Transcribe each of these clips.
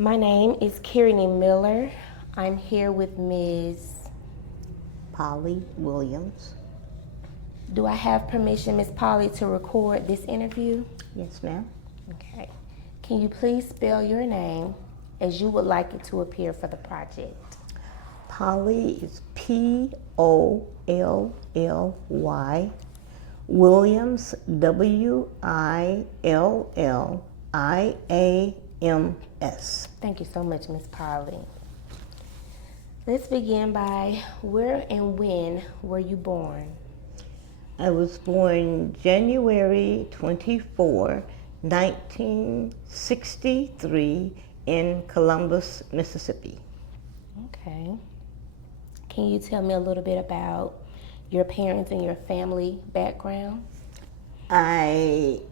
My name is Kearani Miller. I'm here with Ms. Polly Williams. Do I have permission, Ms. Polly, to record this interview? Yes, ma'am. Okay. Can you please spell your name as you would like it to appear for the project? Polly is Polly. Williams, Williams. Thank you so much, Ms. Polly. Let's begin by where and when were you born? I was born January 24, 1963 in Columbus, Mississippi. Okay. Can you tell me a little bit about your parents and your family background? I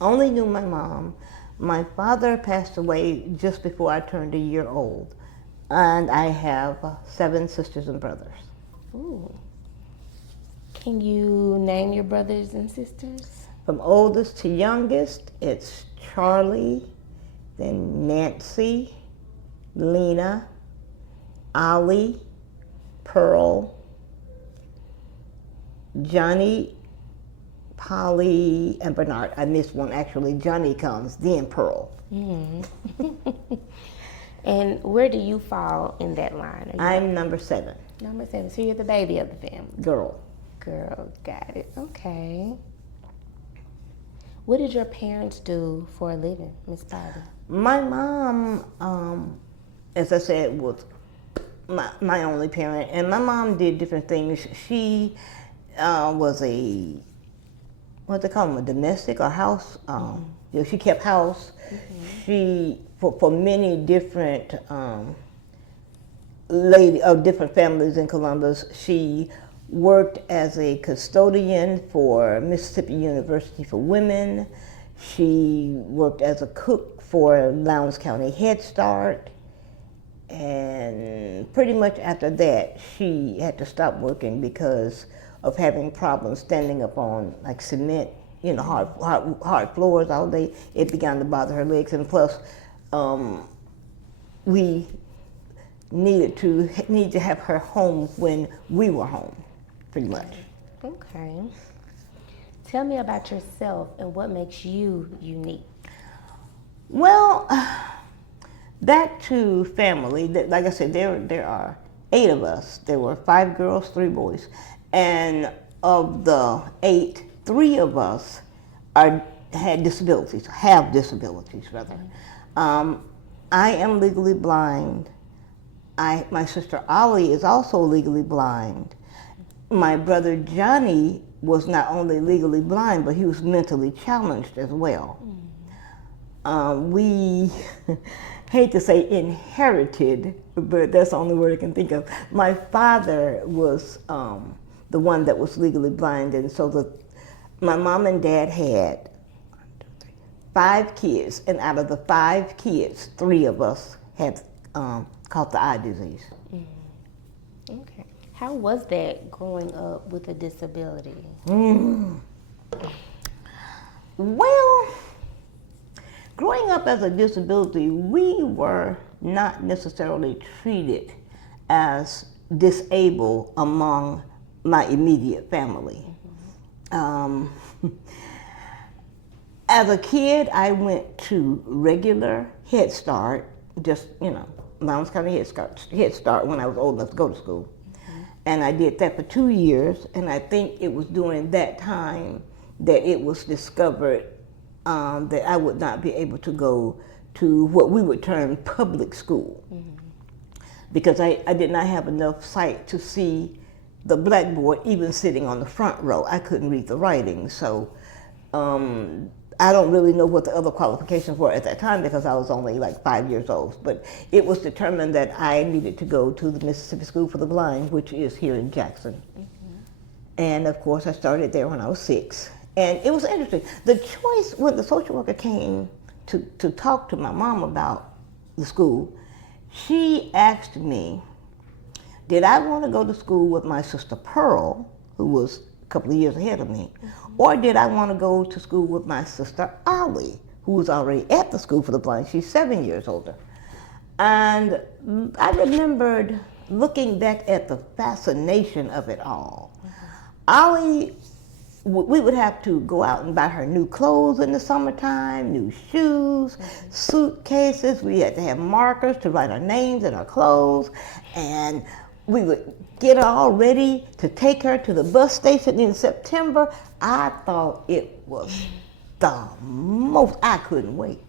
only knew my mom. My father passed away just before I turned a year old, and I have 7 sisters and brothers. Ooh. Can you name your brothers and sisters? From oldest to youngest, it's Charlie, then Nancy, Lena, Ollie, Pearl, Johnny, Polly, and Bernard. I missed one actually. Johnny comes, then Pearl. And where do you fall in that line? I'm number 7. Number 7. So you're the baby of the family. Girl. Girl, got it. Okay. What did your parents do for a living, Miss Polly? My mom, as I said, was my only parent, and my mom did different things. She was a, what they call them, a domestic or house. She kept house. She, for many different different families in Columbus, she worked as a custodian for Mississippi University for Women. She worked as a cook for Lowndes County Head Start. And pretty much after that, she had to stop working because of having problems standing up on like cement, hard floors all day. It began to bother her legs, and plus, we need to have her home when we were home, pretty much. Okay. Tell me about yourself and what makes you unique. Well, back to family. Like I said, there are 8 of us. There were 5 girls, 3 boys, and of the 8, 3 of us have disabilities rather. I am legally blind. My sister Ollie is also legally blind. My brother Johnny was not only legally blind, but he was mentally challenged as well. We hate to say inherited, but that's the only word I can think of. My father was the one that was legally blind, and so my mom and dad had 5 kids, and out of the 5 kids, 3 of us had caught the eye disease. Okay. How was that growing up with a disability? Well, growing up as a disability, we were not necessarily treated as disabled among my immediate family. As a kid, I went to regular Head Start, just, Lowndes County Head Start when I was old enough to go to school. And I did that for 2 years, and I think it was during that time that it was discovered that I would not be able to go to what we would term public school, because I did not have enough sight to see the blackboard even sitting on the front row. I couldn't read the writing, so I don't really know what the other qualifications were at that time because I was only like 5 years old, but it was determined that I needed to go to the Mississippi School for the Blind, which is here in Jackson. And of course I started there when I was 6. And it was interesting. The choice, when the social worker came to talk to my mom about the school, she asked me, did I want to go to school with my sister Pearl, who was a couple of years ahead of me, or did I want to go to school with my sister Ollie, who was already at the School for the Blind. She's 7 years older. And I remembered looking back at the fascination of it all. Ollie, we would have to go out and buy her new clothes in the summertime, new shoes, suitcases. We had to have markers to write our names and our clothes. And we would get her all ready to take her to the bus station in September. I thought it was the most, I couldn't wait.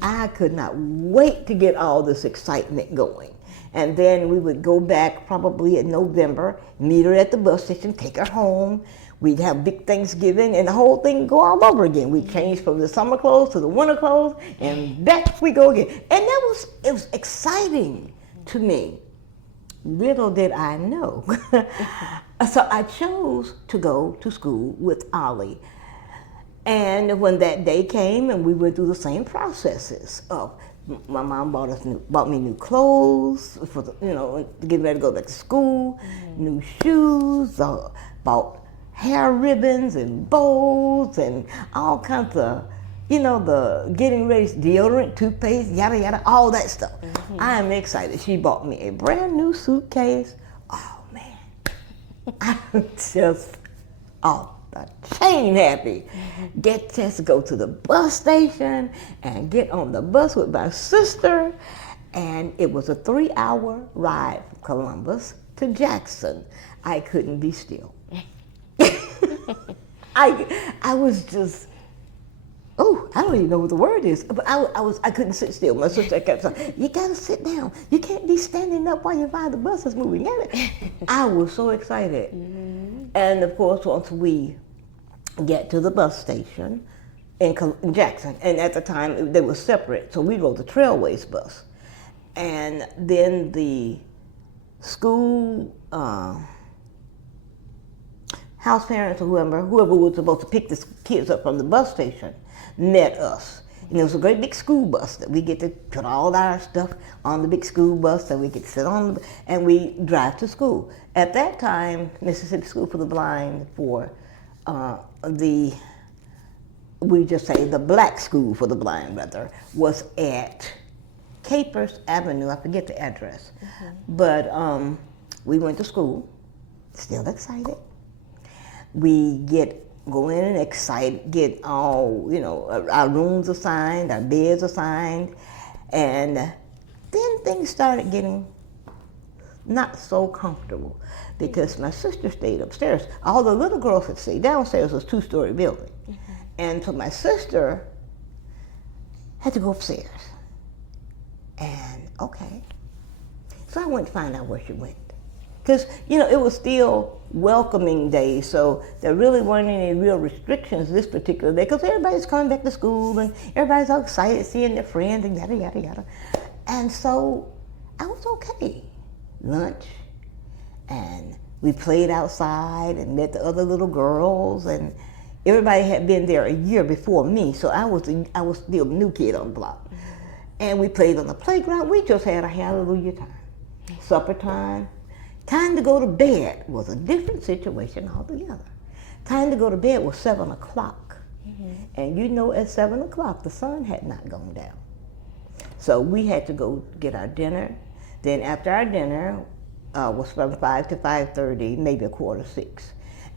I could not wait to get all this excitement going. And then we would go back probably in November, meet her at the bus station, take her home. We'd have big Thanksgiving and the whole thing go all over again. We'd change from the summer clothes to the winter clothes and back we go again. And it was exciting to me. Little did I know. So I chose to go to school with Ollie. And when that day came and we went through the same processes of my mom bought me new clothes for the, getting ready to go back to school, new shoes, bought hair ribbons and bows and all kinds of, the getting ready, deodorant, toothpaste, yada yada, all that stuff. I am excited. She bought me a brand new suitcase. Oh man, I'm just off the chain happy. Get a chance to go to the bus station and get on the bus with my sister. And it was a 3-hour ride from Columbus to Jackson. I couldn't be still. I was just, I don't even know what the word is, but I couldn't sit still. My sister kept saying, you gotta sit down. You can't be standing up while you find the bus is moving. I was so excited. And of course, once we get to the bus station in Jackson, and at the time they were separate, so we rode the Trailways bus. And then the school house parents or whoever was supposed to pick the kids up from the bus station met us. And it was a great big school bus that we get to put all our stuff on the big school bus that we could sit on, and we drive to school. At that time, Mississippi School for the Blind, for we just say the Black School for the Blind, rather, was at Capers Avenue. I forget the address. But we went to school, still excited. We go in and excited, get all, our rooms assigned, our beds assigned, and then things started getting not so comfortable because my sister stayed upstairs. All the little girls had stayed downstairs. Was a 2-story building. And so my sister had to go upstairs. And okay. So I went to find out where she went. Because, it was still welcoming day, so there really weren't any real restrictions this particular day because everybody's coming back to school and everybody's all excited seeing their friends and yada, yada, yada. And so I was okay. Lunch, and we played outside and met the other little girls, and everybody had been there a year before me, so I was still a new kid on the block. And we played on the playground. We just had a hallelujah time. Supper time. Time to go to bed was a different situation altogether. Time to go to bed was 7 o'clock. And at 7 o'clock, the sun had not gone down. So we had to go get our dinner. Then after our dinner was from 5 to 5:30, maybe 5:45.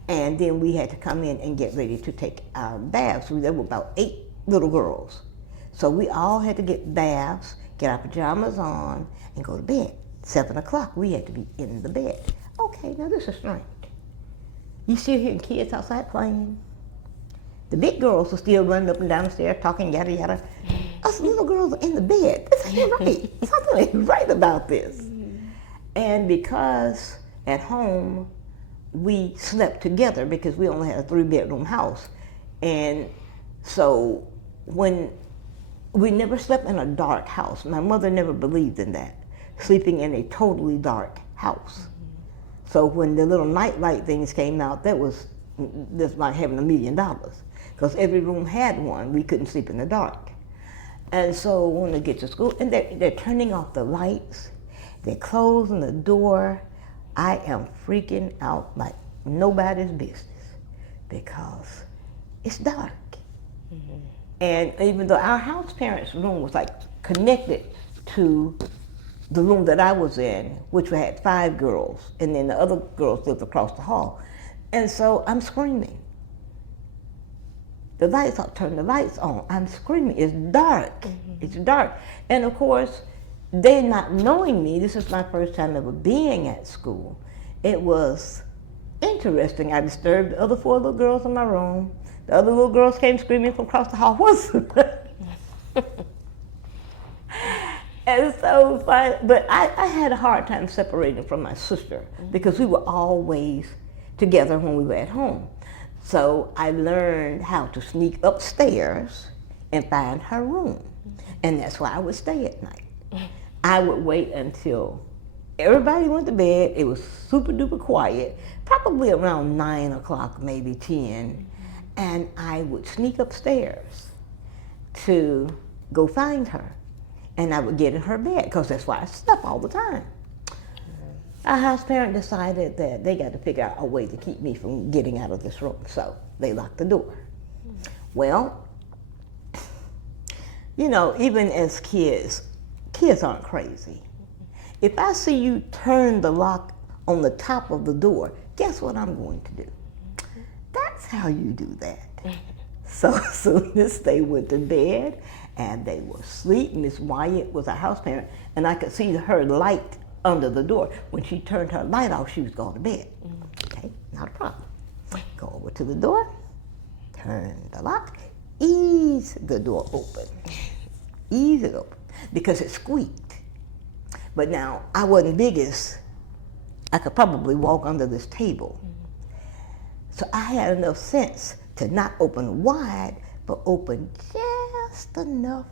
And then we had to come in and get ready to take our baths. There were about 8 little girls. So we all had to get baths, get our pajamas on, and go to bed. 7 o'clock, we had to be in the bed. Okay, now this is strange. You still hearing kids outside playing. The big girls were still running up and down the stairs, talking yada yada. Us little girls are in the bed. This ain't right. Something ain't right about this. And because at home we slept together because we only had a 3-bedroom house. And so when we never slept in a dark house, my mother never believed in that, sleeping in a totally dark house. So when the little nightlight things came out, that was just like having $1 million because every room had one. We couldn't sleep in the dark. And so when we get to school, and they're turning off the lights, they're closing the door, I am freaking out like nobody's business because it's dark. And even though our house parents' room was like connected to the room that I was in, which had 5 girls, and then the other girls lived across the hall. And so I'm screaming. The lights on, turn the lights on. I'm screaming. It's dark. It's dark. And of course, they not knowing me, this is my first time ever being at school. It was interesting. I disturbed the other 4 little girls in my room. The other little girls came screaming from across the hall. What's And so, but I had a hard time separating from my sister because we were always together when we were at home. So I learned how to sneak upstairs and find her room. And that's why I would stay at night. I would wait until everybody went to bed. It was super duper quiet, probably around 9 o'clock, maybe 10. And I would sneak upstairs to go find her. And I would get in her bed because that's why I slept all the time. Our house parent decided that they got to figure out a way to keep me from getting out of this room. So they locked the door. Well, you know, even as kids aren't crazy. If I see you turn the lock on the top of the door, guess what I'm going to do? That's how you do that. So as soon as they went to bed and they were asleep, Miss Wyatt was our house parent, and I could see her light under the door. When she turned her light off, she was going to bed. Okay, not a problem. Go over to the door, turn the lock, ease the door open. Ease it open, because it squeaked. But now, I wasn't big as, I could probably walk under this table. So I had enough sense to not open wide, but open just enough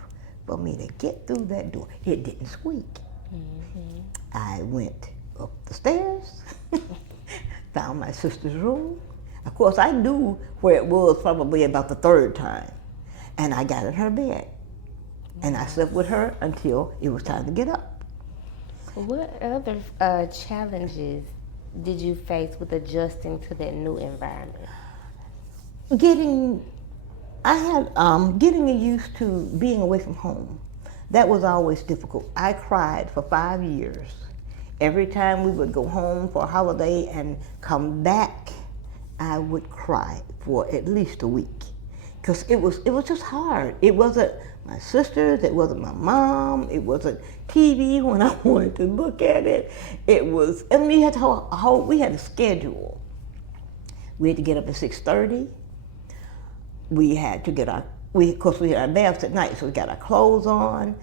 for me to get through that door. It didn't squeak. I went up the stairs, found my sister's room. Of course, I knew where it was probably about the 3rd time. And I got in her bed. And I slept with her until it was time to get up. What other challenges did you face with adjusting to that new environment? Getting used to being away from home. That was always difficult. I cried for 5 years. Every time we would go home for a holiday and come back, I would cry for at least a week. Because it was just hard. It wasn't my sisters, it wasn't my mom, it wasn't TV when I wanted to look at it. It was, and we had we had a schedule. We had to get up at 6:30. We had to get of course we had our baths at night, so we got our clothes on,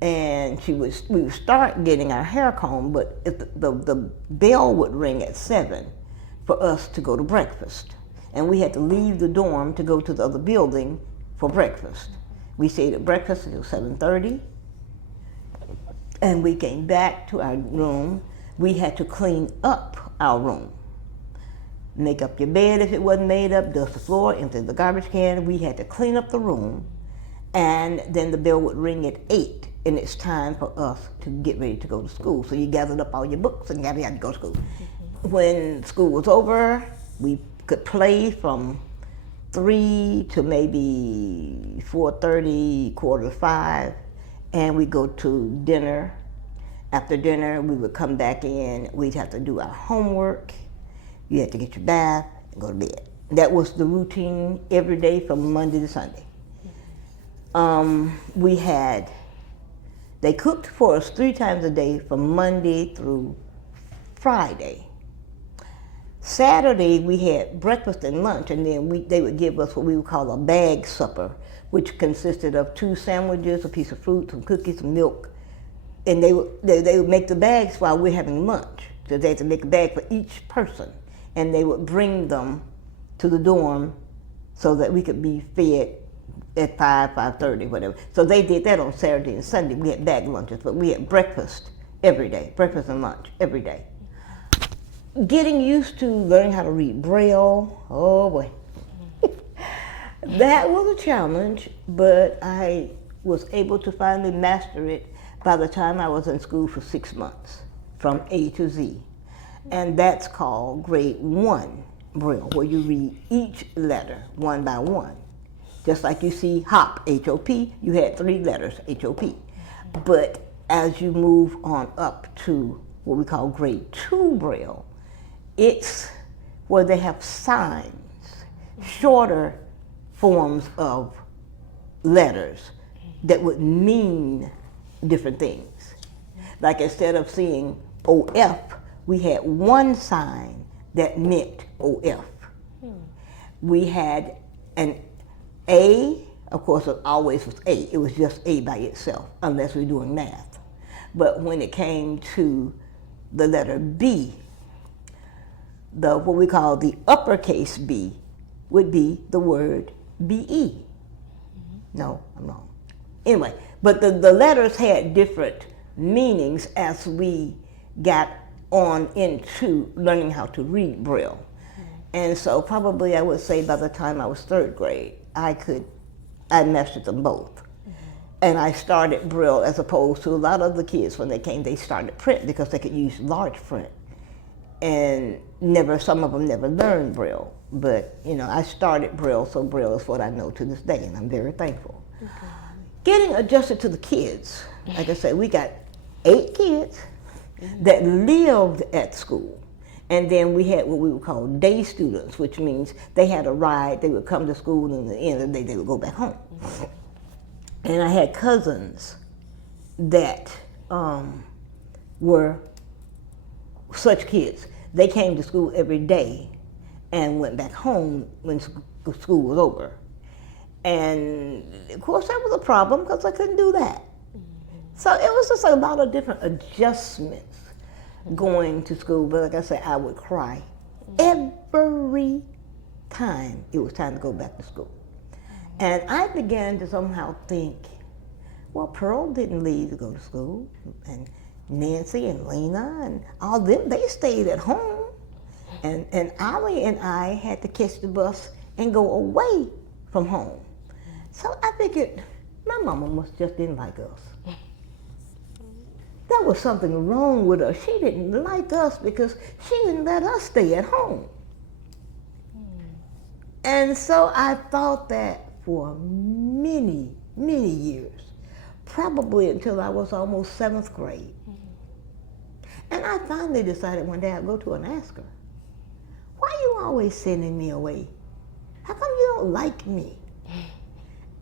and we would start getting our hair combed, but if the bell would ring at 7 for us to go to breakfast. And we had to leave the dorm to go to the other building for breakfast. We stayed at breakfast until 7:30, and we came back to our room. We had to clean up our room. Make up your bed if it wasn't made up, dust the floor, empty the garbage can. We had to clean up the room, and then the bell would ring at 8, and it's time for us to get ready to go to school. So you gathered up all your books and you had to go to school. When school was over, we could play from 3 to maybe 4:30, 4:45, and we'd go to dinner. After dinner, we would come back in. We'd have to do our homework. You had to get your bath and go to bed. That was the routine every day from Monday to Sunday. They cooked for us 3 times a day from Monday through Friday. Saturday, we had breakfast and lunch, and then they would give us what we would call a bag supper, which consisted of 2 sandwiches, a piece of fruit, some cookies, some milk. And they would make the bags while we're having lunch. So they had to make a bag for each person. And they would bring them to the dorm so that we could be fed at 5:30, whatever. So they did that on Saturday and Sunday. We had bag lunches, but we had breakfast every day, breakfast and lunch every day. Getting used to learning how to read Braille, oh boy. That was a challenge, but I was able to finally master it by the time I was in school for 6 months, from A to Z. And that's called grade 1 Braille, where you read each letter one by one. Just like you see HOP, H-O-P, you had 3 letters, H-O-P. But as you move on up to what we call grade 2 Braille, it's where they have signs, shorter forms of letters that would mean different things. Like instead of seeing OF, we had one sign that meant OF. We had an A, of course it always was A, it was just A by itself, unless we're doing math. But when it came to the letter B, what we call the uppercase B would be the word BE. No, I'm wrong. Anyway, but the letters had different meanings as we got on into learning how to read Braille. And so probably I would say by the time I was 3rd grade, I mastered them both. And I started Braille as opposed to a lot of the kids when they came, they started print because they could use large print. And some of them never learned Braille. But, I started Braille, so Braille is what I know to this day, and I'm very thankful. Okay. Getting adjusted to the kids, like I said, we got 8 kids that lived at school. And then we had what we would call day students, which means they had a ride, they would come to school, and at the end of the day, they would go back home. And I had cousins that were such kids. They came to school every day and went back home when school was over. And of course that was a problem because I couldn't do that. So it was just a lot of different adjustments going to school. But like I said, I would cry every time it was time to go back to school. And I began to somehow think, well, Pearl didn't leave to go to school, and Nancy and Lena and all them, they stayed at home. And Ollie and I had to catch the bus and go away from home. So I figured, my mama must just didn't like us. There was something wrong with her. She didn't like us because she didn't let us stay at home. And so I thought that for many, many years, probably until I was almost 7th grade. And I finally decided one day I'd go to her and ask her, why are you always sending me away? How come you don't like me?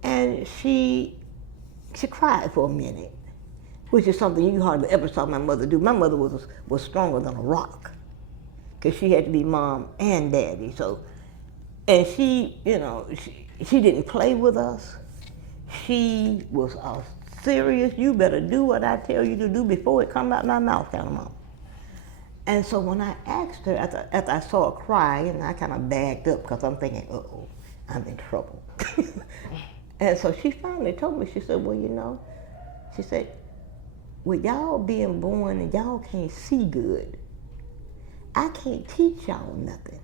And she cried for a minute, which is something you hardly ever saw my mother do. My mother was stronger than a rock because she had to be mom and daddy. So, and she didn't play with us. She was a serious, you better do what I tell you to do before it comes out my mouth kind of mom. And so when I asked her, after I saw her cry, and I kind of backed up because I'm thinking, uh-oh, I'm in trouble. And so she finally told me, she said, well, she said, with y'all being born and y'all can't see good, I can't teach y'all nothing.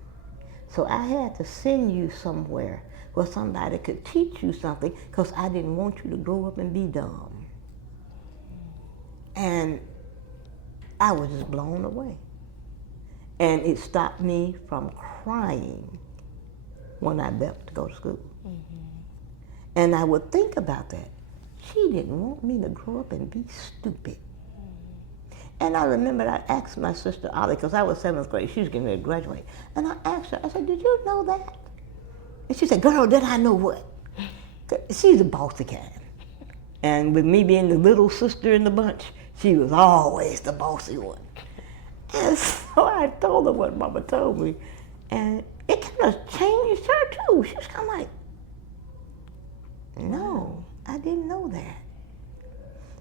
So I had to send you somewhere where somebody could teach you something because I didn't want you to grow up and be dumb. And I was just blown away. And it stopped me from crying when I left to go to school. And I would think about that. She didn't want me to grow up and be stupid. And I remembered I asked my sister Ollie, because I was 7th grade, she was getting ready to graduate. And I asked her, I said, did you know that? And she said, girl, did I know what? She's a bossy kind. And with me being the little sister in the bunch, she was always the bossy one. And so I told her what Mama told me. And it kind of changed her too. She was kind of like, no, I didn't know that.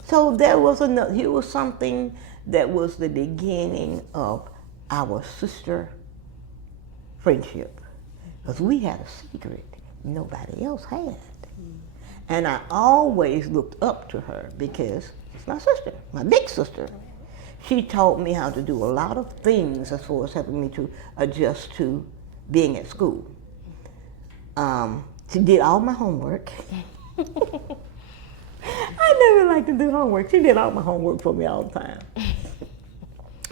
So here was something that was the beginning of our sister friendship. Because we had a secret nobody else had. And I always looked up to her because it's my sister, my big sister. She taught me how to do a lot of things as far as helping me to adjust to being at school. She did all my homework. I never liked to do homework. She did all my homework for me all the time.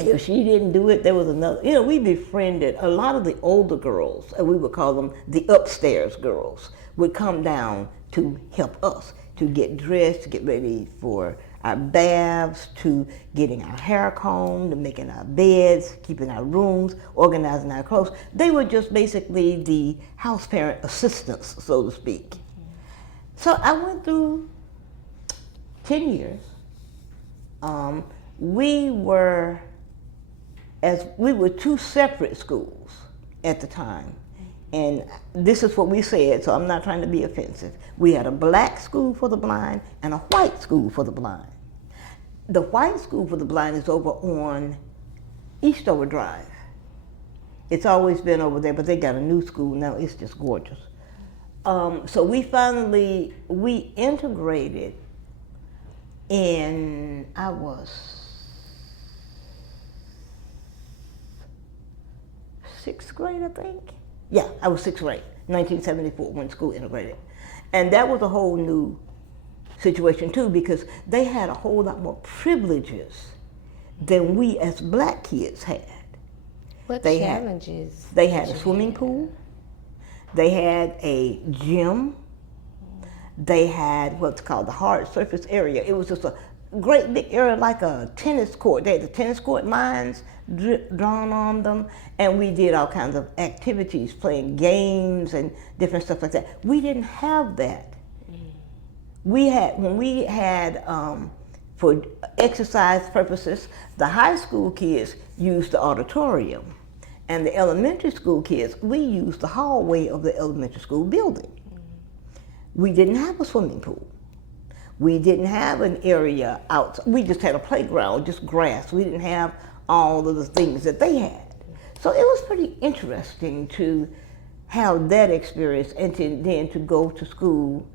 If she didn't do it, there was another. You know, we befriended a lot of the older girls, and we would call them the upstairs girls, would come down to help us, to get dressed, to get ready for our baths, to getting our hair combed, to making our beds, keeping our rooms, organizing our clothes. They were just basically the house parent assistants, so to speak. So I went through 10 years. We were two separate schools at the time. And this is what we said, so I'm not trying to be offensive. We had a black school for the blind and a white school for the blind. The white school for the blind is over on Eastover Drive. It's always been over there, but they got a new school now. It's just gorgeous. So we integrated in, I was 6th grade, I think. Yeah, I was 6th grade, 1974, when school integrated. And that was a whole new situation too, because they had a whole lot more privileges than we as black kids had. What challenges? They had a swimming pool. They had a gym. They had what's called the hard surface area. It was just a great big area like a tennis court. They had the tennis court lines drawn on them, and we did all kinds of activities, playing games and different stuff like that. We didn't have that. When we had for exercise purposes, the high school kids used the auditorium, and the elementary school kids, we used the hallway of the elementary school building. We didn't have a swimming pool. We didn't have an area outside. We just had a playground, just grass. We didn't have all of the things that they had. So it was pretty interesting to have that experience, and then to go to school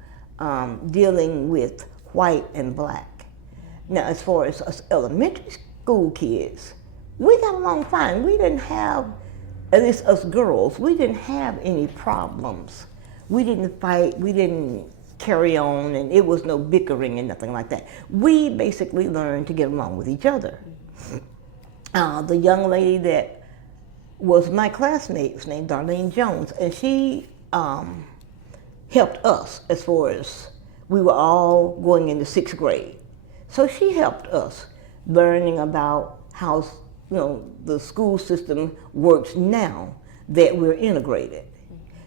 dealing with white and black. Now, as far as us elementary school kids, we got along fine. We didn't have, at least us girls, we didn't have any problems. We didn't fight, we didn't carry on, and it was no bickering and nothing like that. We basically learned to get along with each other. The young lady that was my classmate was named Darlene Jones, and she helped us as far as we were all going into 6th grade. So she helped us learning about how the school system works now that we're integrated.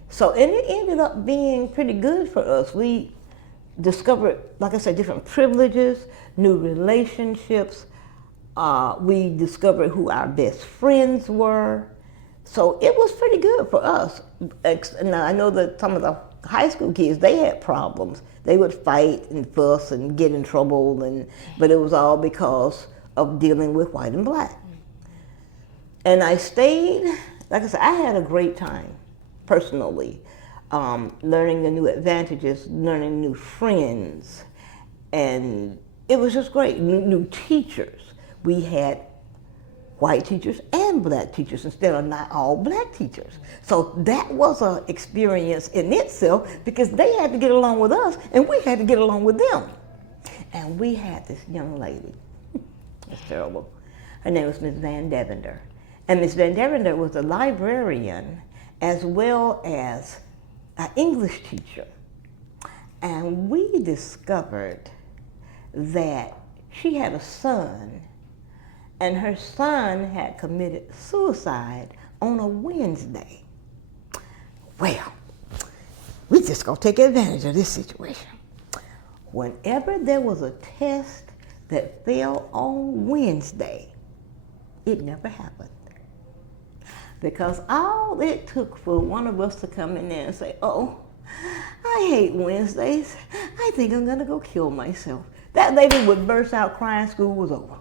So, and it ended up being pretty good for us. We discovered, like I said, different privileges, new relationships. We discovered who our best friends were. So it was pretty good for us. Now, I know that some of the high school kids, they had problems. They would fight and fuss and get in trouble, but it was all because of dealing with white and black. And I stayed, like I said, I had a great time. Personally, learning the new advantages, learning new friends, and it was just great. New teachers. We had white teachers and black teachers instead of not all black teachers. So that was an experience in itself, because they had to get along with us and we had to get along with them. And we had this young lady, it's terrible. Her name was Miss Van Devender. And Miss Van Devender was a librarian as well as an English teacher. And we discovered that she had a son, and her son had committed suicide on a Wednesday. Well, we just gonna take advantage of this situation. Whenever there was a test that fell on Wednesday, it never happened. Because all it took for one of us to come in there and say, oh, I hate Wednesdays. I think I'm gonna go kill myself. That lady would burst out crying, school was over.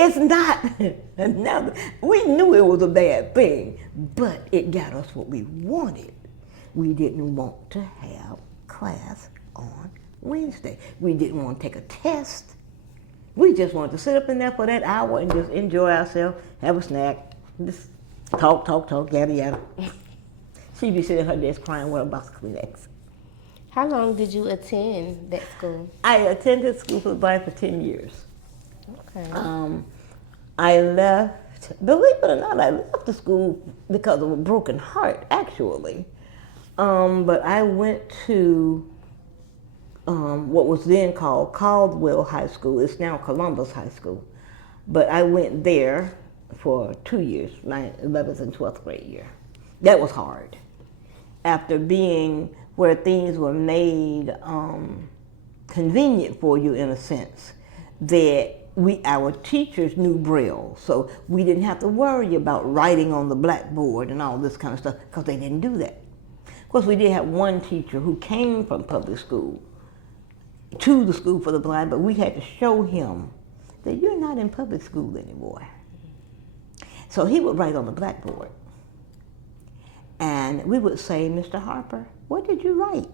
It's not, now, we knew it was a bad thing, but it got us what we wanted. We didn't want to have class on Wednesday. We didn't want to take a test. We just wanted to sit up in there for that hour and just enjoy ourselves, have a snack, just talk, yada, yada. She'd be sitting at her desk crying with a box of Kleenex. How long did you attend that school? I attended school for the blind for 10 years. Okay. I left, believe it or not, I left the school because of a broken heart, actually. But I went to what was then called Caldwell High School. It's now Columbus High School. But I went there for 2 years, my 11th and 12th grade year. That was hard. After being where things were made convenient for you in a sense, that our teachers knew Braille, so we didn't have to worry about writing on the blackboard and all this kind of stuff, because they didn't do that. Of course, we did have one teacher who came from public school to the school for the blind, but we had to show him that you're not in public school anymore. So he would write on the blackboard. And we would say, Mr. Harper, what did you write?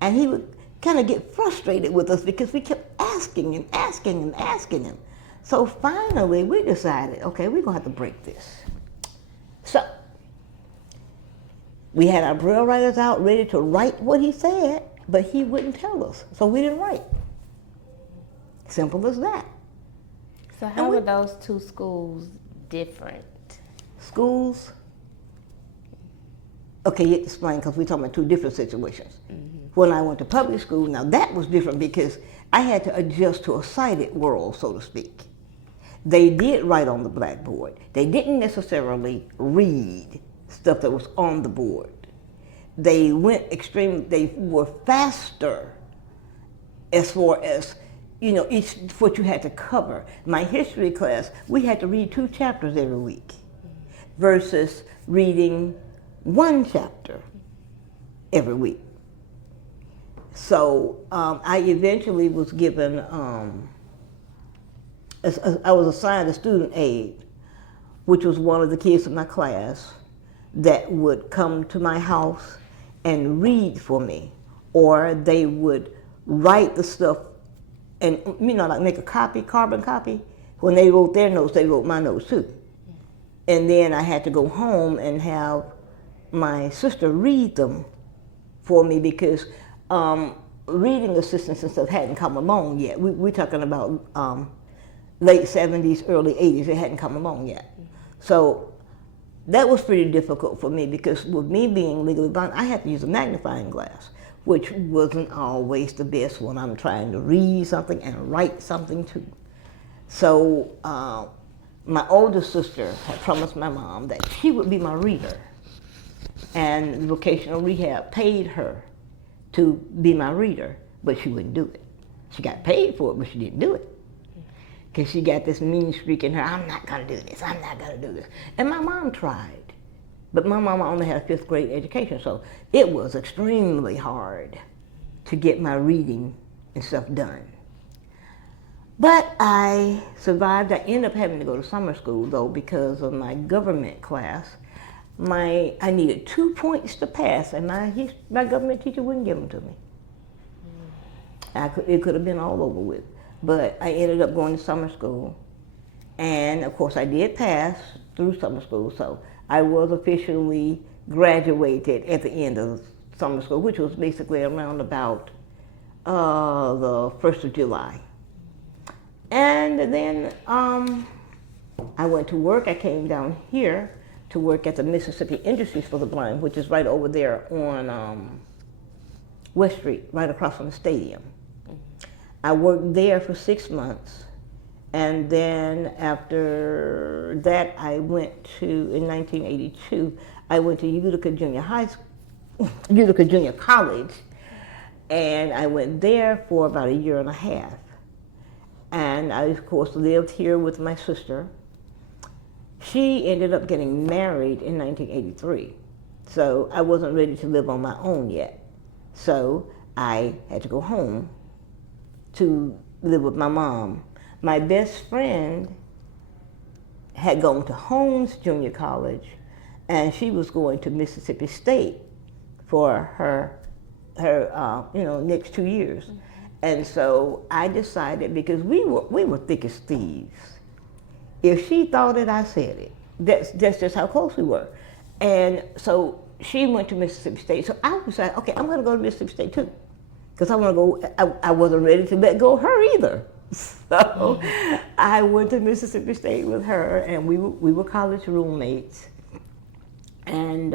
And he would kind of get frustrated with us because we kept asking and asking and asking him. So finally we decided, okay, we're gonna have to break this. So we had our Braille writers out ready to write what he said, but he wouldn't tell us, so we didn't write. Simple as that. So how were those two schools different? Schools, okay, you explain, because we're talking about two different situations. When I went to public school, now that was different because I had to adjust to a sighted world, so to speak. They did write on the blackboard. They didn't necessarily read stuff that was on the board. They they were faster as far as, each what you had to cover. My history class, we had to read 2 chapters every week versus reading 1 chapter every week. So I eventually was given, I was assigned a student aide, which was one of the kids in my class that would come to my house and read for me, or they would write the stuff and, like make a copy, carbon copy. When they wrote their notes, they wrote my notes too. And then I had to go home and have my sister read them for me because reading assistants and stuff hadn't come along yet. We're talking about late 70s, early 80s. It hadn't come along yet. So that was pretty difficult for me because with me being legally blind, I had to use a magnifying glass, which wasn't always the best when I'm trying to read something and write something too. So my older sister had promised my mom that she would be my reader, and vocational rehab paid her to be my reader, but she wouldn't do it. She got paid for it, but she didn't do it. Because she got this mean streak in her, I'm not gonna do this, I'm not gonna do this. And my mom tried, but my mama only had a 5th grade education, so it was extremely hard to get my reading and stuff done. But I survived. I ended up having to go to summer school though because of my government class. I needed 2 points to pass, and my government teacher wouldn't give them to me. It could have been all over with. But I ended up going to summer school, and of course I did pass through summer school, so I was officially graduated at the end of summer school, which was basically around about the 1st of July. And then I went to work. I came down here to work at the Mississippi Industries for the Blind, which is right over there on West Street, right across from the stadium. I worked there for 6 months, and then after that I went to, in 1982, I went to Utica Junior College, and I went there for about 1.5 years. And I, of course, lived here with my sister. She ended up getting married in 1983, so I wasn't ready to live on my own yet. So I had to go home to live with my mom. My best friend had gone to Holmes Junior College, and she was going to Mississippi State for her next 2 years. And so I decided, because we were thick as thieves. If she thought it, I said it. That's just how close we were. And so she went to Mississippi State. So I decided, okay, I'm going to go to Mississippi State too. Because I want to go, I wasn't ready to let go of her either. So I went to Mississippi State with her, and we were college roommates. And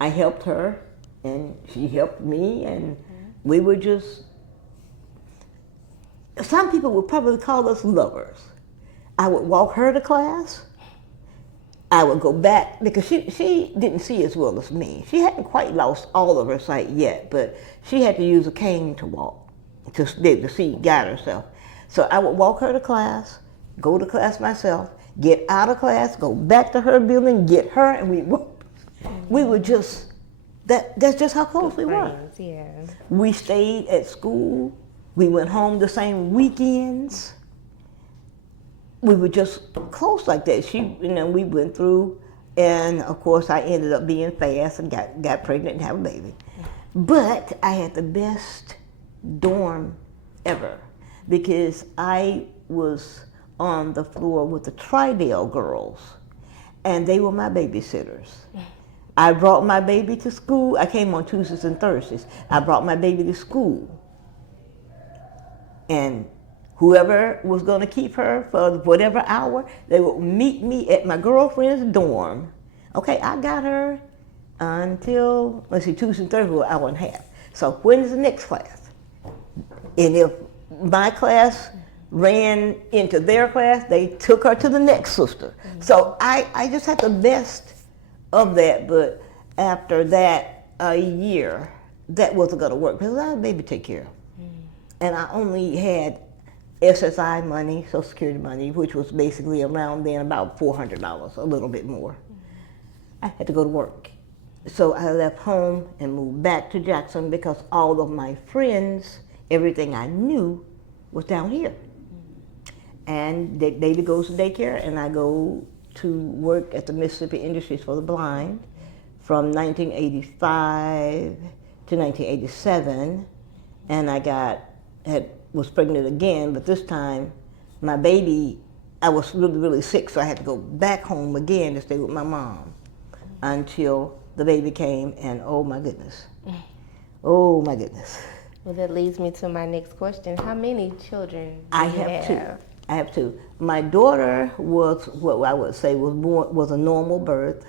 I helped her, and she helped me, and we were just, some people would probably call us lovers. I would walk her to class. I would go back, because she didn't see as well as me. She hadn't quite lost all of her sight yet, but she had to use a cane to walk, to be able to see, guide herself. So I would walk her to class, go to class myself, get out of class, go back to her building, get her, and we were just, that's just how close we were. Yeah. We stayed at school. We went home the same weekends. We were just close like that. We went through, and of course I ended up being fast and got pregnant and had a baby. But I had the best dorm ever, because I was on the floor with the Tridale girls, and they were my babysitters. I brought my baby to school. I came on Tuesdays and Thursdays. I brought my baby to school. And whoever was going to keep her for whatever hour, they would meet me at my girlfriend's dorm. Okay, I got her until, Tuesday and Thursday were an hour and a half. So when is the next class? And if my class ran into their class, they took her to the next sister. So I just had the best of that, but after that, a year, that wasn't going to work because I had a baby to take care of. And I only had SSI money, Social Security money, which was basically around then about $400, a little bit more. I had to go to work. So I left home and moved back to Jackson because all of my friends, everything I knew was down here. And David goes to daycare, and I go to work at the Mississippi Industries for the Blind from 1985 to 1987. And I was pregnant again, but this time my baby, I was really, really sick, so I had to go back home again to stay with my mom until the baby came, and oh my goodness. Oh my goodness. Well, that leads me to my next question. How many children do you have? I have two. My daughter was what I would say was a normal birth.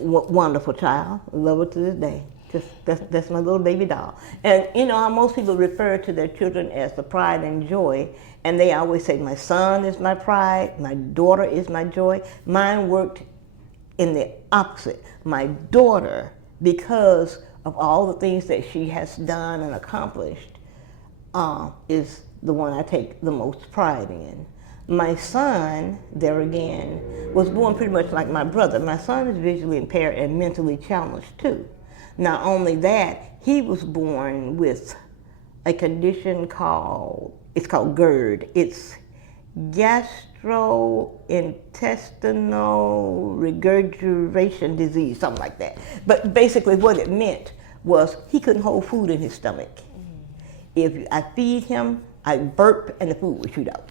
Wonderful child. Love her to this day. That's my little baby doll. And you know how most people refer to their children as the pride and joy, and they always say, my son is my pride, my daughter is my joy. Mine worked in the opposite. My daughter, because of all the things that she has done and accomplished, is the one I take the most pride in. My son, there again, was born pretty much like my brother. My son is visually impaired and mentally challenged too. Not only that, he was born with a condition called GERD. It's gastrointestinal regurgitation disease, something like that. But basically what it meant was he couldn't hold food in his stomach. If I feed him, I burp and the food would shoot out.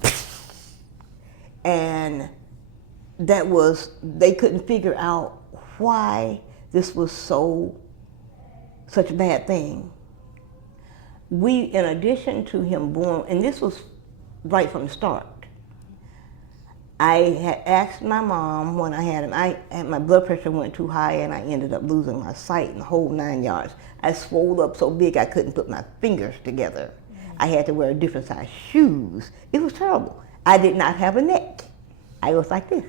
And they couldn't figure out why this was such a bad thing. In addition to him born, and this was right from the start, I had asked my mom when I had him, my blood pressure went too high and I ended up losing my sight in the whole 9 yards. I swelled up so big I couldn't put my fingers together. I had to wear different size shoes. It was terrible. I did not have a neck. I was like this.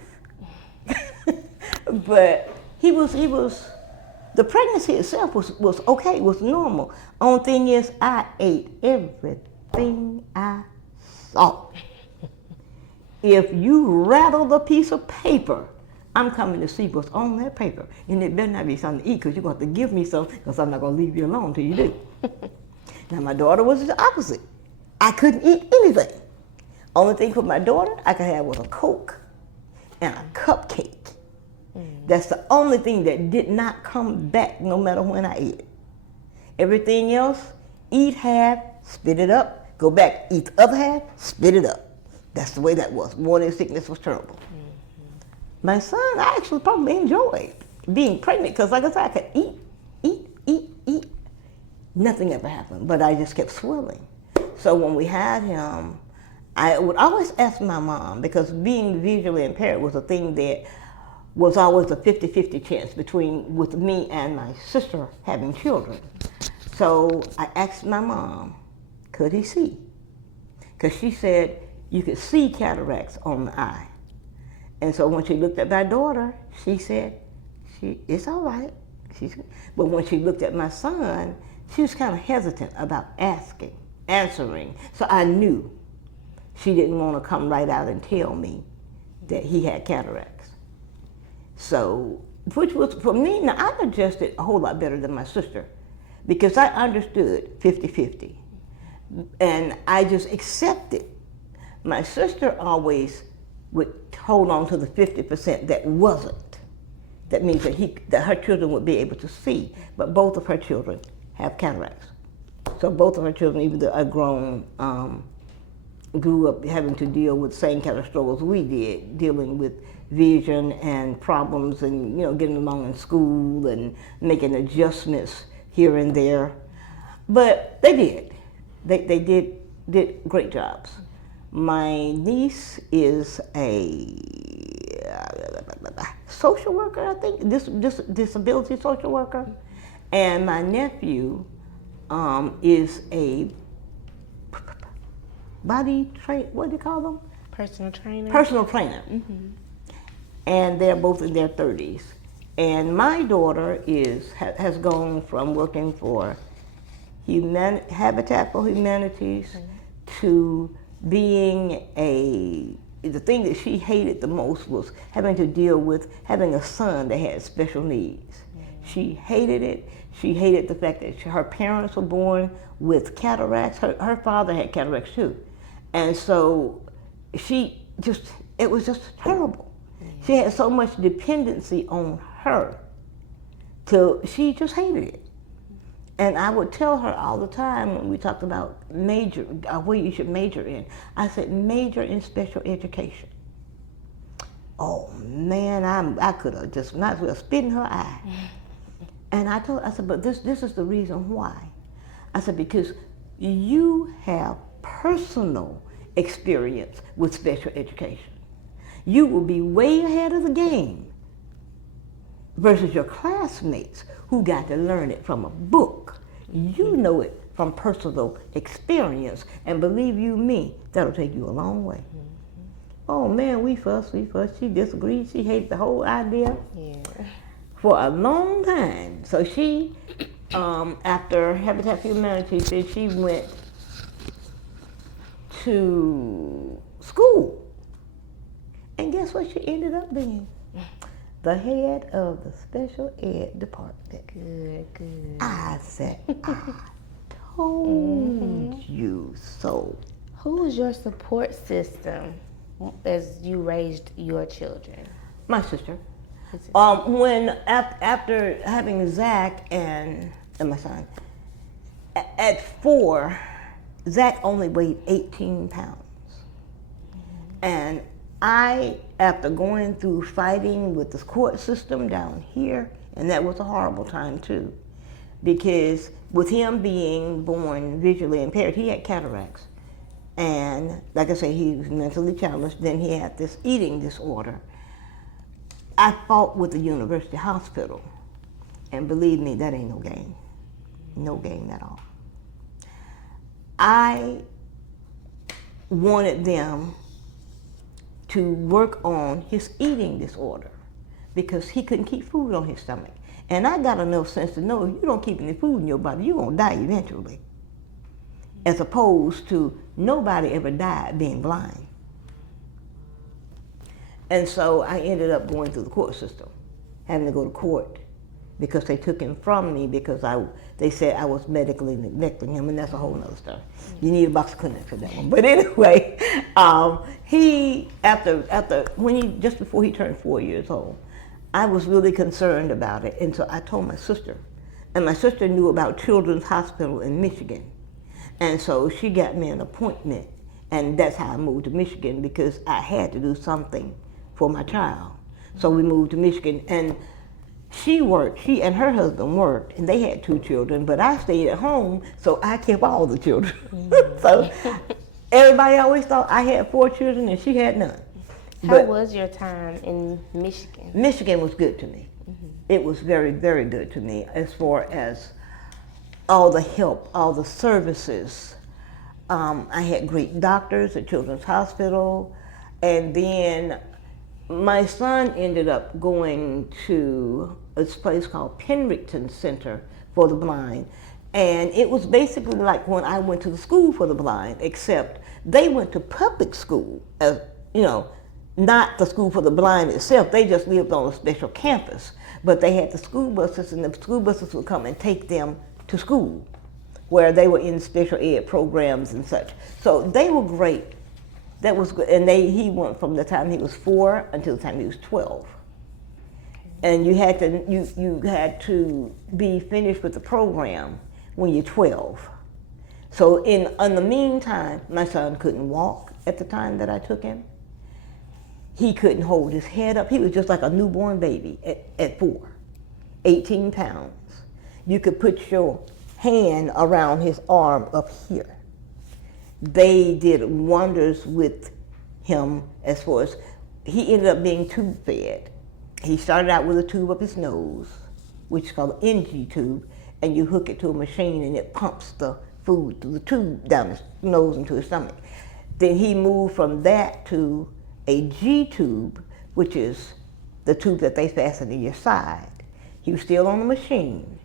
But the pregnancy itself was okay, was normal. Only thing is I ate everything I saw. If you rattle a piece of paper, I'm coming to see what's on that paper. And it better not be something to eat, because you're going to have to give me some, because I'm not going to leave you alone till you do. Now my daughter was the opposite. I couldn't eat anything. Only thing for my daughter I could have was a Coke and a cupcake. That's the only thing that did not come back no matter when I ate it. Everything else, eat half, spit it up, go back, eat the other half, spit it up. That's the way that was. Morning sickness was terrible. My son, I actually probably enjoyed. being pregnant, because like I said, I could eat. Nothing ever happened, but I just kept swelling. So when we had him, I would always ask my mom, because being visually impaired was a thing that was always a 50-50 chance with me and my sister having children. So I asked my mom, could he see? Because she said you could see cataracts on the eye. And so when she looked at my daughter, she said, it's all right. But when she looked at my son, she was kind of hesitant about answering. So I knew she didn't want to come right out and tell me that he had cataracts. So, which was, for me, now I adjusted a whole lot better than my sister, because I understood 50-50. And I just accepted. My sister always would hold on to the 50% that wasn't. That means that her children would be able to see, but both of her children have cataracts. So both of her children, even though are grown, grew up having to deal with the same kind of struggles we did, dealing with vision and problems, and getting along in school and making adjustments here and there. But they did. They did great jobs. My niece is a social worker, I think, disability social worker, and my nephew is a what do you call them? Personal trainer. Personal trainer. Mm-hmm. And they're both in their 30s. And my daughter has gone from working for Habitat for Humanities to being the thing that she hated the most was having to deal with having a son that had special needs. She hated it. She hated the fact that her parents were born with cataracts. Her father had cataracts too. And so it was just terrible. She had so much dependency on her till she just hated it. And I would tell her all the time when we talked about where you should major in, I said, major in special education. Oh man, I could have just might as well spit in her eye. And I said, but this is the reason why. I said, because you have personal experience with special education. You will be way ahead of the game versus your classmates who got to learn it from a book. You know it from personal experience, and believe you me, that'll take you a long way. Oh man, we fussed. She disagreed. She hated the whole idea for a long time. So she, after Habitat for Humanity, said she went to school. And guess what she ended up being? The head of the special ed department. Good. I said, I told you so. Who was your support system as you raised your children? My sister. After having Zach and my son, at 4, Zach only weighed 18 pounds. And after going through fighting with the court system down here, and that was a horrible time too, because with him being born visually impaired, he had cataracts. And like I say, he was mentally challenged, then he had this eating disorder. I fought with the university hospital, and believe me, that ain't no game. No game at all. I wanted them to work on his eating disorder because he couldn't keep food on his stomach. And I got enough sense to know if you don't keep any food in your body, you're gonna die eventually. As opposed to nobody ever died being blind. And so I ended up going through the court system, having to go to court because they took him from me because they said I was medically neglecting him, and that's a whole nother story. You need a box of Kleenex for that one. But anyway, just before he turned 4 years old, I was really concerned about it, and so I told my sister. And my sister knew about Children's Hospital in Michigan. And so she got me an appointment, and that's how I moved to Michigan, because I had to do something for my child. So we moved to Michigan, and she worked, she and her husband worked, and they had 2 children, but I stayed at home, so I kept all the children. So everybody always thought I had 4 children and she had none. How was your time in Michigan? Michigan was good to me. It was very, very good to me as far as all the help, all the services. I had great doctors at Children's Hospital, and then my son ended up going to this place called Penricton Center for the Blind, and it was basically like when I went to the school for the blind, except they went to public school, as you know, not the school for the blind itself. They just lived on a special campus, but they had the school buses, and the school buses would come and take them to school, where they were in special ed programs and such. So they were great. That was good. And he went from the time he was 4 until the time he was 12. And you had to be finished with the program when you're 12. So in the meantime, my son couldn't walk at the time that I took him. He couldn't hold his head up. He was just like a newborn baby at 4, 18 pounds. You could put your hand around his arm up here. They did wonders with him as far as he ended up being tube fed. He started out with a tube up his nose, which is called an NG tube, and you hook it to a machine and it pumps the food through the tube down his nose into his stomach. Then he moved from that to a G tube, which is the tube that they fasten to your side. He was still on the machine,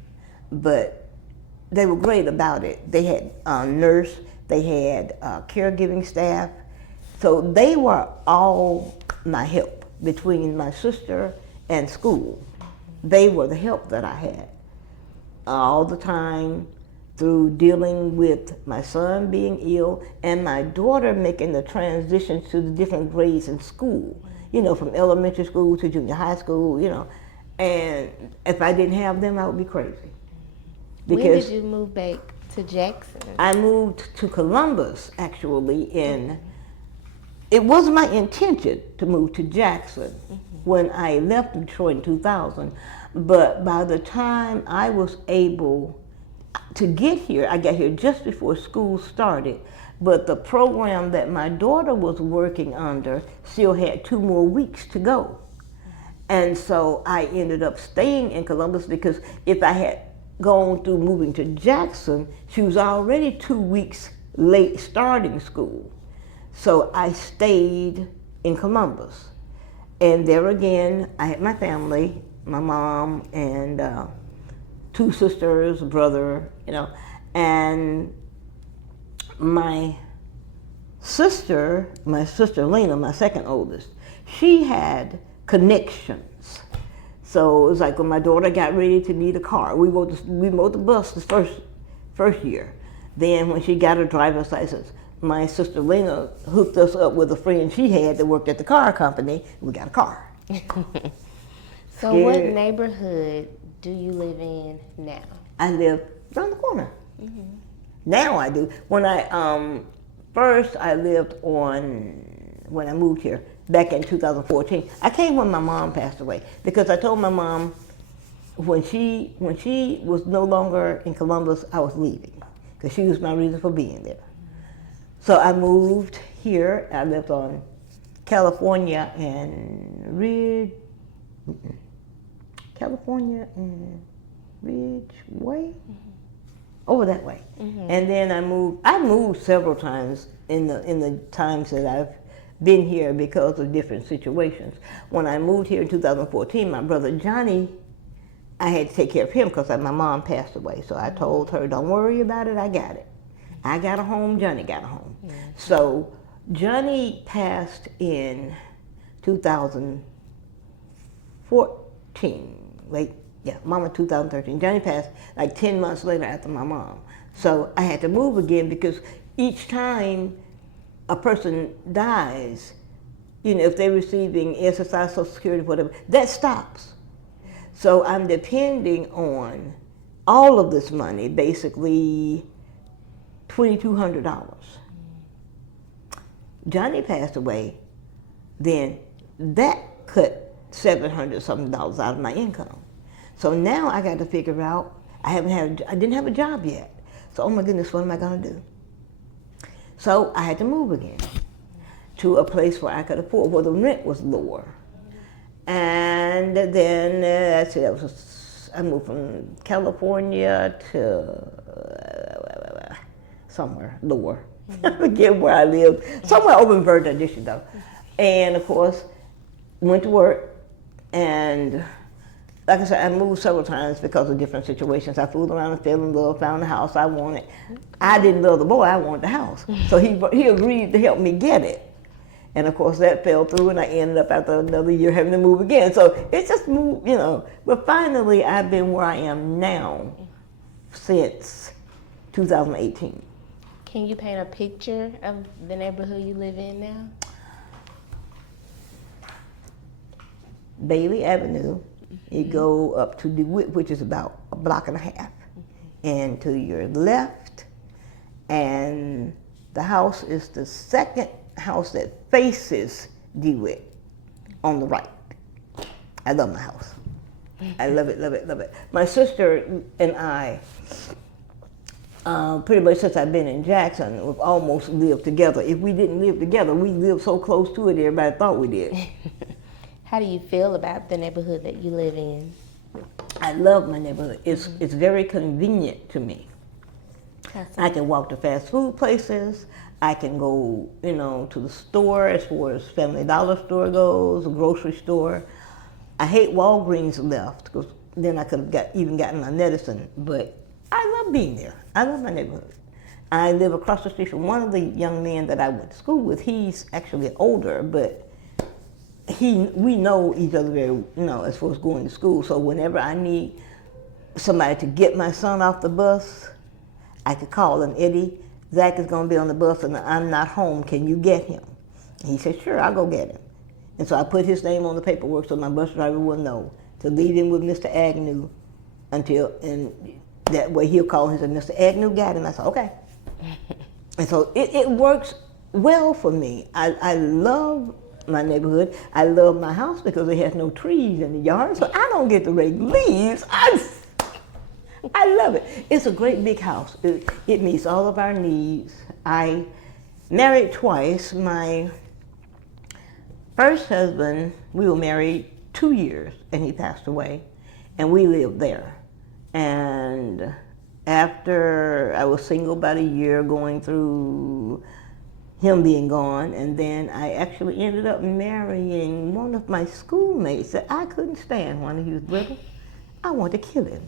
but they were great about it. They had a nurse, they had caregiving staff, so they were all my help between my sister and school. They were the help that I had all the time through dealing with my son being ill and my daughter making the transition to the different grades in school, you know, from elementary school to junior high school, you know. And if I didn't have them, I would be crazy. When did you move back to Jackson? I moved to Columbus, actually, it was my intention to move to Jackson when I left Detroit in 2000, but by the time I was able to get here, I got here just before school started, but the program that my daughter was working under still had 2 more weeks to go. And so I ended up staying in Columbus because if I had gone through moving to Jackson, she was already 2 weeks late starting school. So I stayed in Columbus. And there again, I had my family, my mom and 2 sisters, a brother, you know, and my sister Lena, my second oldest, she had connections. So it was like when my daughter got ready to need a car, we rode the bus the first year. Then when she got her driver's license, my sister Lena hooked us up with a friend she had that worked at the car company. We got a car. So what neighborhood do you live in now? I live around the corner. Now I do. When I first I lived when I moved here back in 2014. I came when my mom passed away because I told my mom when she was no longer in Columbus, I was leaving because she was my reason for being there. So I moved here. I lived on California and Ridgeway, over that way. And then I moved several times in the times that I've been here because of different situations. When I moved here in 2014, my brother Johnny, I had to take care of him because my mom passed away. So I told her, don't worry about it, I got it. I got a home, Johnny got a home. So Johnny passed in 2014, Mama 2013. Johnny passed like 10 months later after my mom. So I had to move again because each time a person dies, you know, if they're receiving SSI, Social Security, whatever, that stops. So I'm depending on all of this money, basically $2,200. Johnny passed away, then that cut $700 something out of my income. So now I got to figure out, I didn't have a job yet. So, oh my goodness, what am I gonna do? So I had to move again to a place where I could afford, where the rent was lower. And then, I moved from California to somewhere lower. I forget where I lived. Somewhere over in Virginia, though. And of course, went to work, and like I said, I moved several times because of different situations. I fooled around and fell in love, found the house I wanted. I didn't love the boy, I wanted the house. So he agreed to help me get it. And of course that fell through, and I ended up after another year having to move again. So it just moved, But finally I've been where I am now since 2018. Can you paint a picture of the neighborhood you live in now? Bailey Avenue, you go up to DeWitt, which is about a block and a half. And to your left, and the house is the second house that faces DeWitt on the right. I love my house. I love it, love it, love it. My sister and I, pretty much since I've been in Jackson, we've almost lived together. If we didn't live together, we lived so close to it, everybody thought we did. How do you feel about the neighborhood that you live in? I love my neighborhood. It's very convenient to me. I can walk to fast food places. I can go, to the store as far as Family Dollar store goes, a grocery store. I hate Walgreens left because then I could have even gotten my medicine. But I love being there. I love my neighborhood. I live across the street from one of the young men that I went to school with. He's actually older, but we know each other very, as far as going to school. So whenever I need somebody to get my son off the bus, I could call him, Eddie, Zach is going to be on the bus and I'm not home. Can you get him? And he said, sure, I'll go get him. And so I put his name on the paperwork so my bus driver will know to leave him with Mr. Agnew and that way he'll call and say, Mr. Agnew got him. I said, okay. And so it works well for me. I love my neighborhood. I love my house because it has no trees in the yard, so I don't get to rake leaves. I love it. It's a great big house. It meets all of our needs. I married twice. My first husband, we were married 2 years, and he passed away, and we lived there. And after I was single about a year, going through him being gone, and then I actually ended up marrying one of my schoolmates that I couldn't stand when he was little. I wanted to kill him.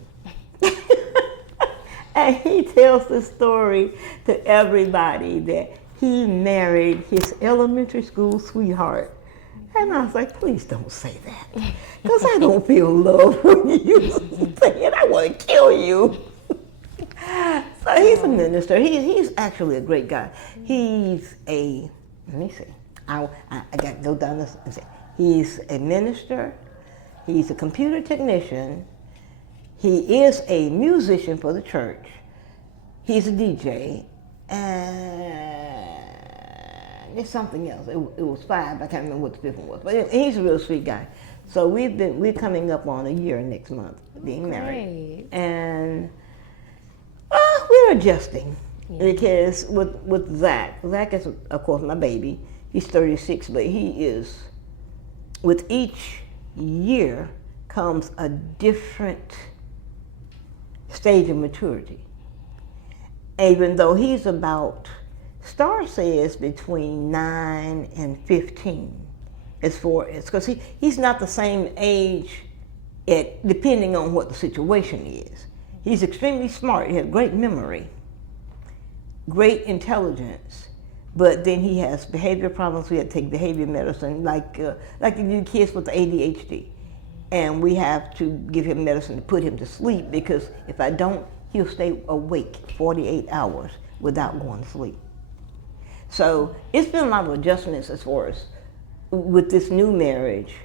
And he tells the story to everybody that he married his elementary school sweetheart. And I was like, please don't say that, because I don't feel love when you say it. I want to kill you. So he's a minister. He's actually a great guy. He's let me see. I got to go down this and say. He's a minister. He's a computer technician. He is a musician for the church. He's a DJ. And there's something else. It was 5. I can't remember what the 5th one was. But he's a real sweet guy. So we're coming up on a year next month being married. And we're adjusting, because with Zach is, of course, my baby. He's 36, but he is, with each year comes a different stage of maturity. Even though he's about, Star says between 9 and 15, as far as, because he's not the same age, depending on what the situation is. He's extremely smart. He has great memory, great intelligence, but then he has behavior problems. We have to take behavior medicine, like the kids with the ADHD, and we have to give him medicine to put him to sleep, because if I don't, he'll stay awake 48 hours without going to sleep. So it's been a lot of adjustments as far as with this new marriage.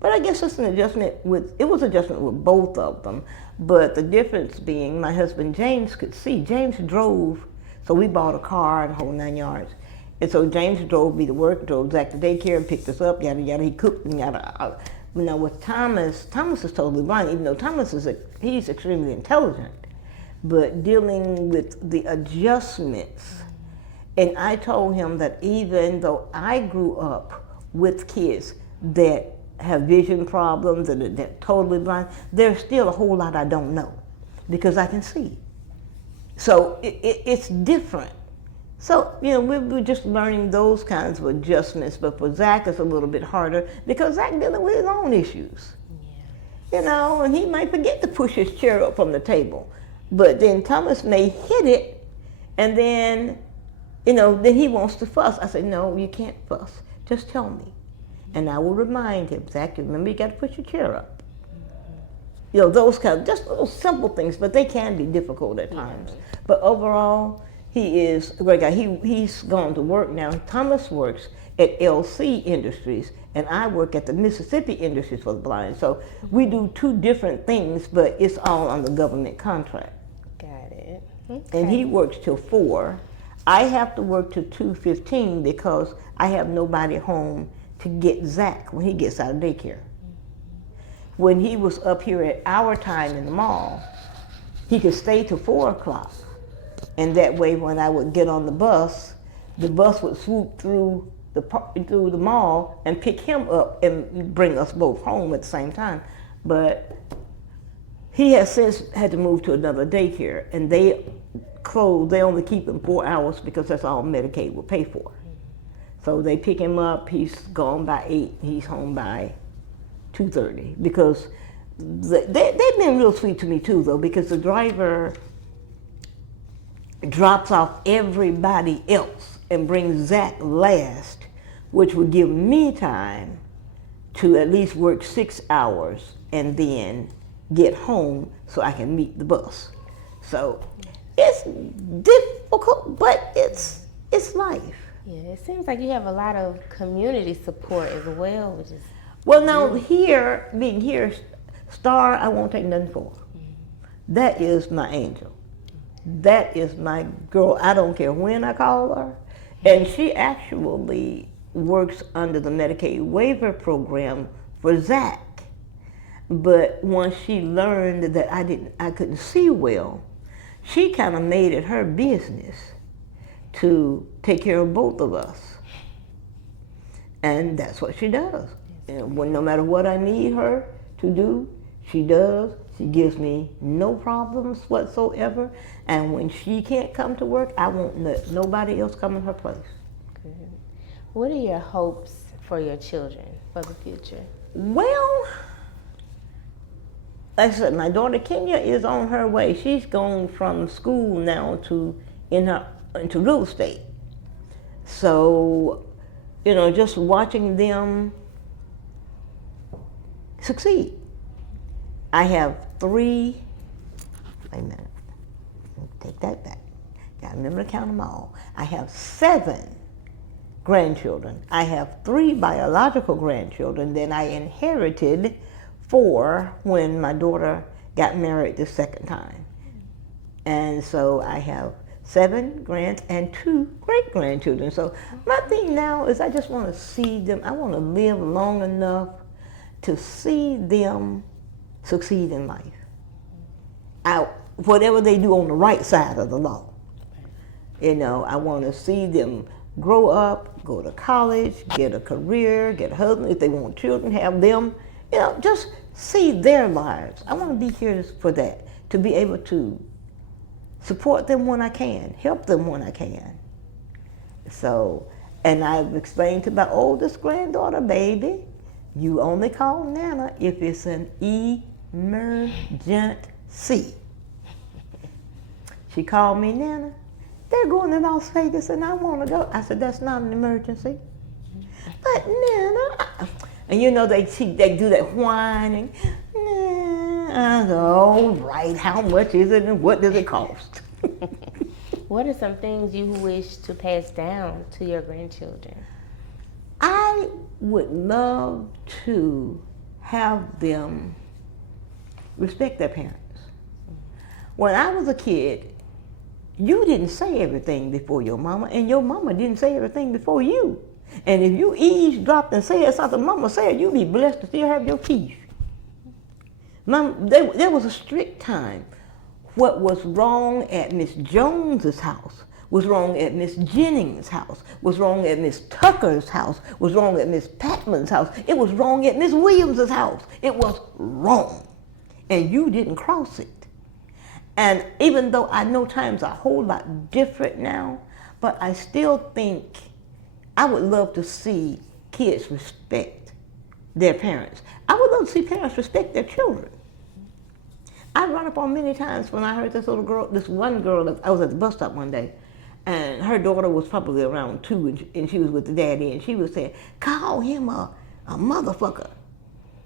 But I guess it's an adjustment it was adjustment with both of them. But the difference being, my husband James could see. James drove, so we bought a car and the whole 9 yards. And so James drove me to work, drove Zach to daycare and picked us up, yada, yada. He cooked and yada. Now with Thomas, Thomas is totally blind, even though Thomas he's extremely intelligent, but dealing with the adjustments. And I told him that even though I grew up with kids that have vision problems and they're totally blind, there's still a whole lot I don't know because I can see. So it's different. So, we're just learning those kinds of adjustments, but for Zach it's a little bit harder because Zach dealing with his own issues. Yeah. And he might forget to push his chair up from the table. But then Thomas may hit it, and then, then he wants to fuss. I said, no, you can't fuss. Just tell me. And I will remind him, Zach, remember you got to push your chair up. Those kind of, just little simple things, but they can be difficult at times. Yeah. But overall, he is a great guy. He's gone to work now. Thomas works at LC Industries, and I work at the Mississippi Industries for the Blind. So we do two different things, but it's all on the government contract. Got it. Okay. And he works till 4. I have to work till 2:15 because I have nobody home to get Zach when he gets out of daycare. When he was up here at our time in the mall, he could stay till 4 o'clock. And that way, when I would get on the bus would swoop through the mall and pick him up and bring us both home at the same time. But he has since had to move to another daycare, and they only keep him 4 hours because that's all Medicaid will pay for. So they pick him up, he's gone by 8, he's home by 2:30. Because they've been real sweet to me too, though, because the driver drops off everybody else and brings Zach last, which would give me time to at least work 6 hours and then get home so I can meet the bus. So it's difficult, but it's life. Yeah, it seems like you have a lot of community support as well, which is well. Now being here, Star, I won't take nothing for. That is my angel. That is my girl. I don't care when I call her. And she actually works under the Medicaid waiver program for Zach. But once she learned that I couldn't see well, she kind of made it her business to take care of both of us. And that's what she does. No matter what I need her to do, she does. She gives me no problems whatsoever. And when she can't come to work, I won't let nobody else come in her place. Good. What are your hopes for your children for the future? Well, like I said, my daughter Kenya is on her way. She's going from school now into real estate. So, just watching them succeed. I have 3, wait a minute, take that back. Gotta remember to count them all. I have 7 grandchildren. I have 3 biological grandchildren. Then I inherited 4 when my daughter got married the second time. And so I have 7 grands and 2 great-grandchildren. So my thing now is I just want to see them. I want to live long enough to see them succeed in life. Whatever they do on the right side of the law. I want to see them grow up, go to college, get a career, get a husband. If they want children, have them. Just see their lives. I want to be here for that, to be able to support them when I can, help them when I can. So, and I've explained to my oldest granddaughter, baby, you only call Nana if it's an emergency. She called me, Nana, they're going to Las Vegas and I want to go. I said, that's not an emergency. But Nana, and they do that whining. I said, all right, how much is it and what does it cost? What are some things you wish to pass down to your grandchildren? I would love to have them respect their parents. When I was a kid, you didn't say everything before your mama, and your mama didn't say everything before you. And if you eavesdropped and said something Mama said, you'd be blessed to still have your teeth. Mom, there was a strict time. What was wrong at Miss Jones's house was wrong at Miss Jennings' house, was wrong at Miss Tucker's house, was wrong at Miss Patman's house. It was wrong at Miss Williams's house. It was wrong. And you didn't cross it. And even though I know times are a whole lot different now, but I still think I would love to see kids respect their parents. I would love to see parents respect their children. I run up on many times when I heard this little girl, this one girl, I was at the bus stop one day, and her daughter was probably around 2, and she was with the daddy, and she was saying, call him a motherfucker.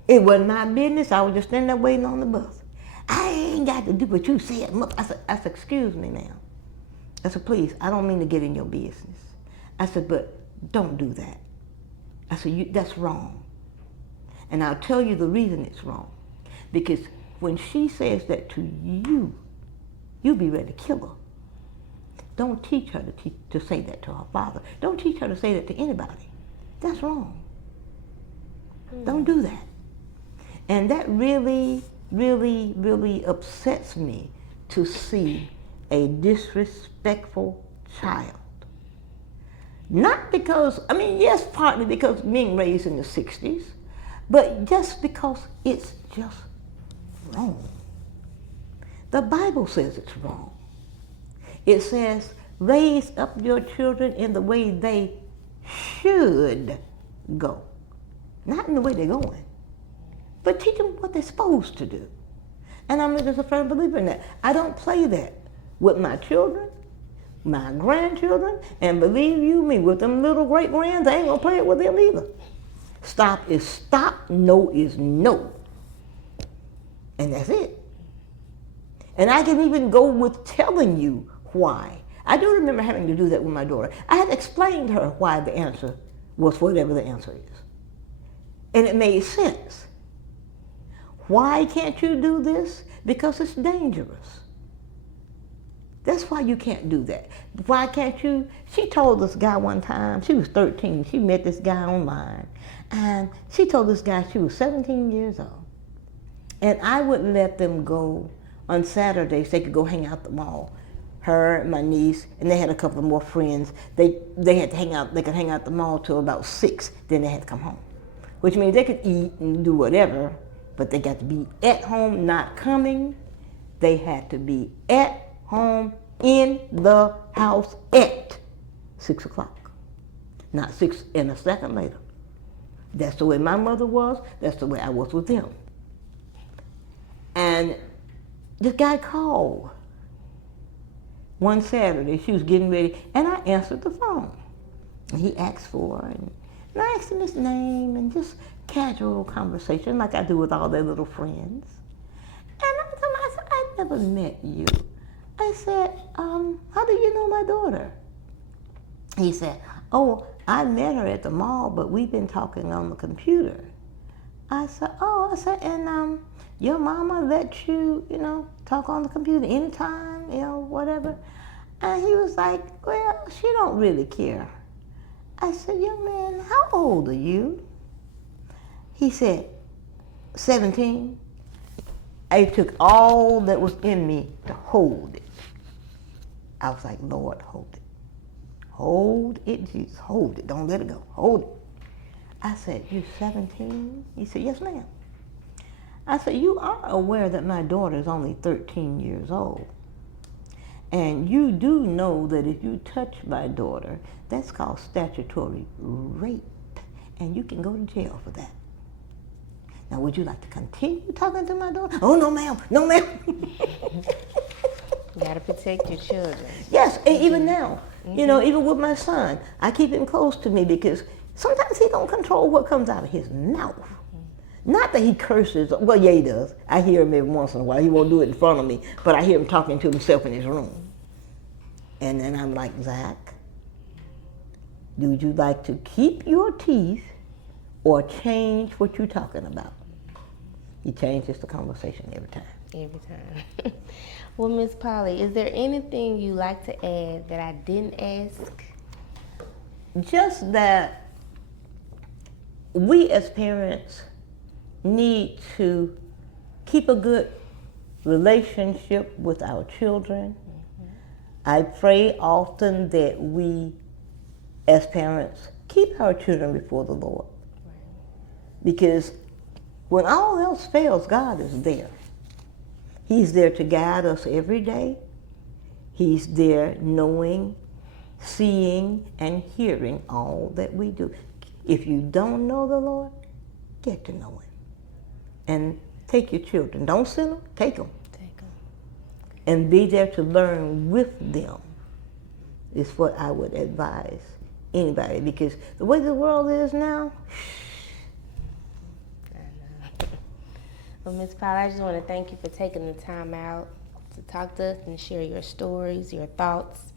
It wasn't my business. I was just standing there waiting on the bus. I ain't got to do what you said. I said, excuse me now. I said, please, I don't mean to get in your business. I said, but don't do that. I said, that's wrong. And I'll tell you the reason it's wrong. Because when she says that to you, you'll be ready to kill her. Don't teach her to say that to her father. Don't teach her to say that to anybody. That's wrong. Don't do that. And that really, really, really upsets me to see a disrespectful child. Not because, yes, partly because being raised in the 60s, but just because it's just wrong. The Bible says it's wrong. It says, raise up your children in the way they should go. Not in the way they're going, but teach them what they're supposed to do. And I'm just a firm believer in that. I don't play that with my children, my grandchildren, and believe you me, with them little great grands, I ain't gonna play it with them either. Stop is stop, no is no. And that's it. And I can even go with telling you why. I do remember having to do that with my daughter. I had explained to her why the answer was whatever the answer is. And it made sense. Why can't you do this? Because it's dangerous. That's why you can't do that. Why can't you? She told this guy one time, she was 13, she met this guy online, and she told this guy she was 17 years old. And I wouldn't let them go on Saturdays. They could go hang out at the mall. Her and my niece, and they had a couple of more friends. They had to hang out. They could hang out at the mall till about 6. Then they had to come home, which means they could eat and do whatever, but they got to be at home, not coming. They had to be at home in the house at 6 o'clock, not 6 and a second later. That's the way my mother was. That's the way I was with them. And this guy called one Saturday. She was getting ready, and I answered the phone. And he asked for her, and I asked him his name, and just casual conversation like I do with all their little friends. And I said, I never met you. I said, how do you know my daughter? He said, oh, I met her at the mall, but we've been talking on the computer. I said, and your mama let you, talk on the computer anytime, whatever? And he was like, well, she don't really care. I said, young man, how old are you? He said, 17. I took all that was in me to hold it. I was like, Lord, hold it. Hold it, Jesus, hold it. Don't let it go. Hold it. I said, you 17? He said, yes, ma'am. I said, you are aware that my daughter is only 13 years old. And you do know that if you touch my daughter, that's called statutory rape. And you can go to jail for that. Now, would you like to continue talking to my daughter? Oh, no, ma'am. No, ma'am. You got to protect your children. Yes, and even now, even with my son, I keep him close to me because sometimes he don't control what comes out of his mouth. Not that he curses. Well, yeah, he does. I hear him every once in a while. He won't do it in front of me, but I hear him talking to himself in his room. And then I'm like, Zach, would you like to keep your teeth or change what you're talking about? He changes the conversation every time. Every time. Well, Miss Polly, is there anything you like to add that I didn't ask? Just that we as parents need to keep a good relationship with our children. I pray often that we as parents keep our children before the Lord. Because when all else fails, God is there. He's there to guide us every day. He's there knowing, seeing, and hearing all that we do. If you don't know the Lord, get to know Him. And take your children. Don't send them, take them. Take them. And be there to learn with them is what I would advise anybody. Because the way the world is now, Well, Ms. Paula, I just want to thank you for taking the time out to talk to us and share your stories, your thoughts,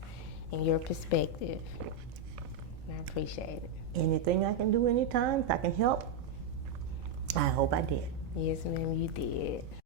and your perspective. And I appreciate it. anything I can do anytime, if I can help, I hope I did. Yes, ma'am, you did.